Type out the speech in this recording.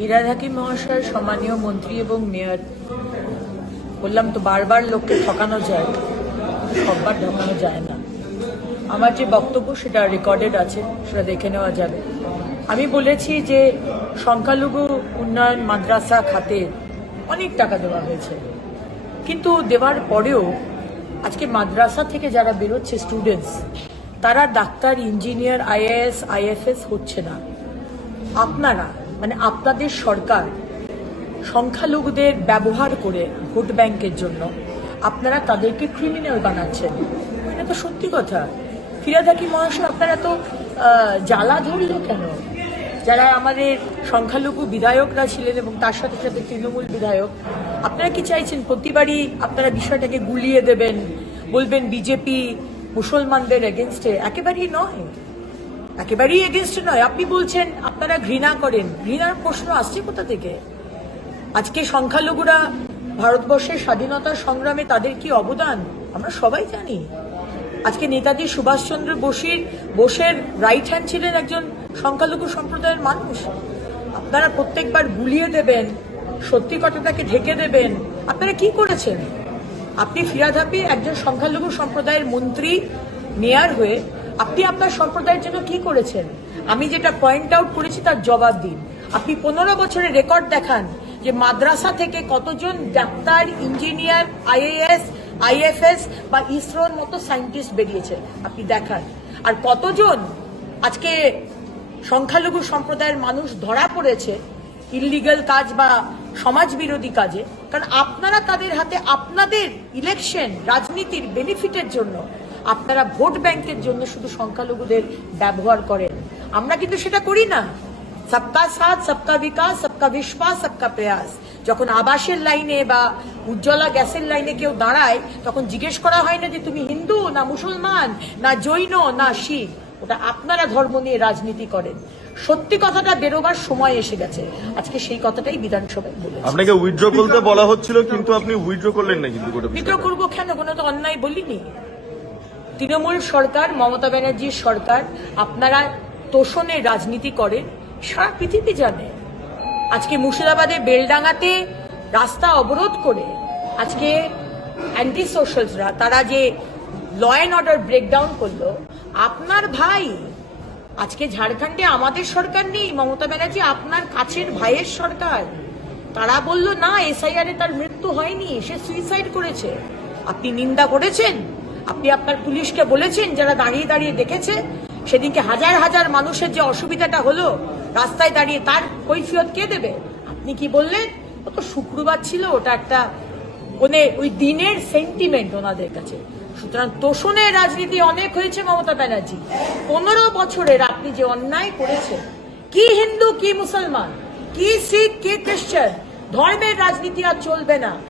ফিরহাদ হাকিম মহাশয় সম্মানীয় মন্ত্রী এবং মেয়র, বললাম তো বারবার লোককে ঠকানো যায়, সববার ঠকানো যায় না। আমার যে বক্তব্য সেটা রেকর্ডেড আছে, সেটা দেখে নেওয়া যাবে। আমি বলেছি যে সংখ্যালঘু উন্নয়ন মাদ্রাসা খাতে অনেক টাকা দেওয়া হয়েছে, কিন্তু দেওয়ার পরেও আজকে মাদ্রাসা থেকে যারা বেরোচ্ছে স্টুডেন্টস, তারা ডাক্তার, ইঞ্জিনিয়ার, আইএএস, আইএফএস হচ্ছে না। আপনারা মানে আপনাদের সরকার সংখ্যালঘুদের ব্যবহার করে ভোট ব্যাংকের জন্য আপনারা তাদেরকে ক্রিমিনাল বানাচ্ছেন। এটা তো সত্যি কথা। ফিরহাদ হাকিম মহাশয়, আপনারা তো জ্বালা ধরল কেন? যারা আমাদের সংখ্যালঘু বিধায়করা ছিলেন এবং তার সাথে সাথে তৃণমূল বিধায়ক, আপনারা কি চাইছেন প্রতিবারই আপনারা বিষয়টাকে গুলিয়ে দেবেন, বলবেন বিজেপি মুসলমানদের এগেনস্টে? একেবারেই নয়, একেবারেই এগেনস্টে নয়। আপনি বলছেন আপনারা ঘৃণা করেন, ঘৃণার প্রশ্ন আসছে কোথা থেকে? আজকে সংখ্যালঘুরা ভারতবর্ষের স্বাধীনতার সংগ্রামে তাদের কি অবদান আমরা সবাই জানি। আজকে নেতাজি সুভাষচন্দ্র বোসের রাইট হ্যান্ড ছিলেন একজন সংখ্যালঘু সম্প্রদায়ের মানুষ। আপনারা প্রত্যেকবার গুলিয়ে দেবেন, সত্যি কথাটাকে ঢেকে দেবেন। আপনারা কি করেছেন? আপনি ফিরহাদ হাকিম একজন সংখ্যালঘু সম্প্রদায়ের মন্ত্রী, মেয়র হয়ে আপনি আপনার সম্প্রদায়ের জন্য কি করেছেন? আমি যেটা পয়েন্ট আউট করেছি তার জবাব দিন। আপনি 15 বছরের রেকর্ড দেখান যে মাদ্রাসা থেকে কতজন ডাক্তার, ইঞ্জিনিয়ার, আইএএস, আইএফএস বা ইসরোর মতো সায়েন্টিস্ট বেরিয়েছে, আপনি দেখান। আর কতজন আজকে সংখ্যালঘু সম্প্রদায়ের মানুষ ধরা পড়েছে ইললিগাল কাজ বা সমাজ বিরোধী কাজে, কারণ আপনারা তাদের হাতে আপনাদের ইলেকশন রাজনীতির বেনিফিটের জন্য আপনারা ভোট ব্যাংকের জন্য শুধু সংখ্যালঘুদের ব্যবহার করেন। আমরা কিন্তু সেটা করি না। সবকা সাথ, সবকা বিকাশ, সবকা বিশ্বাস, সবকা প্রয়াস। যখন আবাসের লাইনে বা উজ্জ্বলা গ্যাসের লাইনে কেউ দাঁড়ায়, তখন জিজ্ঞেস করা হয় না যে তুমি হিন্দু না মুসলমান না জৈন না শিখ। ওটা আপনারা ধর্ম নিয়ে রাজনীতি করেন। সত্যি কথাটা বেরোবার সময় এসে গেছে। আজকে সেই কথাটাই বিধানসভায় বলেছি। আপনাকে উইথড্র করতে বলা হচ্ছিল, কিন্তু আপনি উইথড্র করলেন না। কিন্তু উইথড্র করবো কেন? কোনো তো অন্যায় বলিনি। তৃণমূল সরকার, মমতা ব্যানার্জির সরকার, আপনারা তোষণের রাজনীতি করেন, সারা পৃথিবী জানে। আজকে মুর্শিদাবাদে বেলডাঙ্গাতে রাস্তা অবরোধ করে আজকে অ্যান্টি সোশ্যালসরা তারা যে ল অ্যান্ড অর্ডার ব্রেকডাউন করলো, আপনার ভাই। আজকে ঝাড়খণ্ডে আমাদের সরকার নেই, মমতা ব্যানার্জি আপনার কাছের ভাইয়ের সরকার। তারা বলল না, এসআইআর এ তার মৃত্যু হয়নি, সে সুইসাইড করেছে। আপনি নিন্দা করেছেন? আপনি আপনার পুলিশকে বলেছেন যারা দাঁড়িয়ে দাঁড়িয়ে দেখেছে? সেদিনকে হাজার হাজার মানুষের যে অসুবিধাটা হলো রাস্তায় দাঁড়িয়ে, তার কৈফিয়ত কে দেবে? আপনি কি বললেন? ও তো শুক্রবার ছিল, ওটা একটা ওই দিনের সেন্টিমেন্ট ওনাদের কাছে। সুতরাং তোষণের রাজনীতি অনেক হয়েছে মমতা ব্যানার্জি। 15 বছরের আপনি যে অন্যায় করেছেন, কি হিন্দু কি মুসলমান, কি শিখ কি খ্রিস্টান, ধর্মের রাজনীতি আর চলবে না।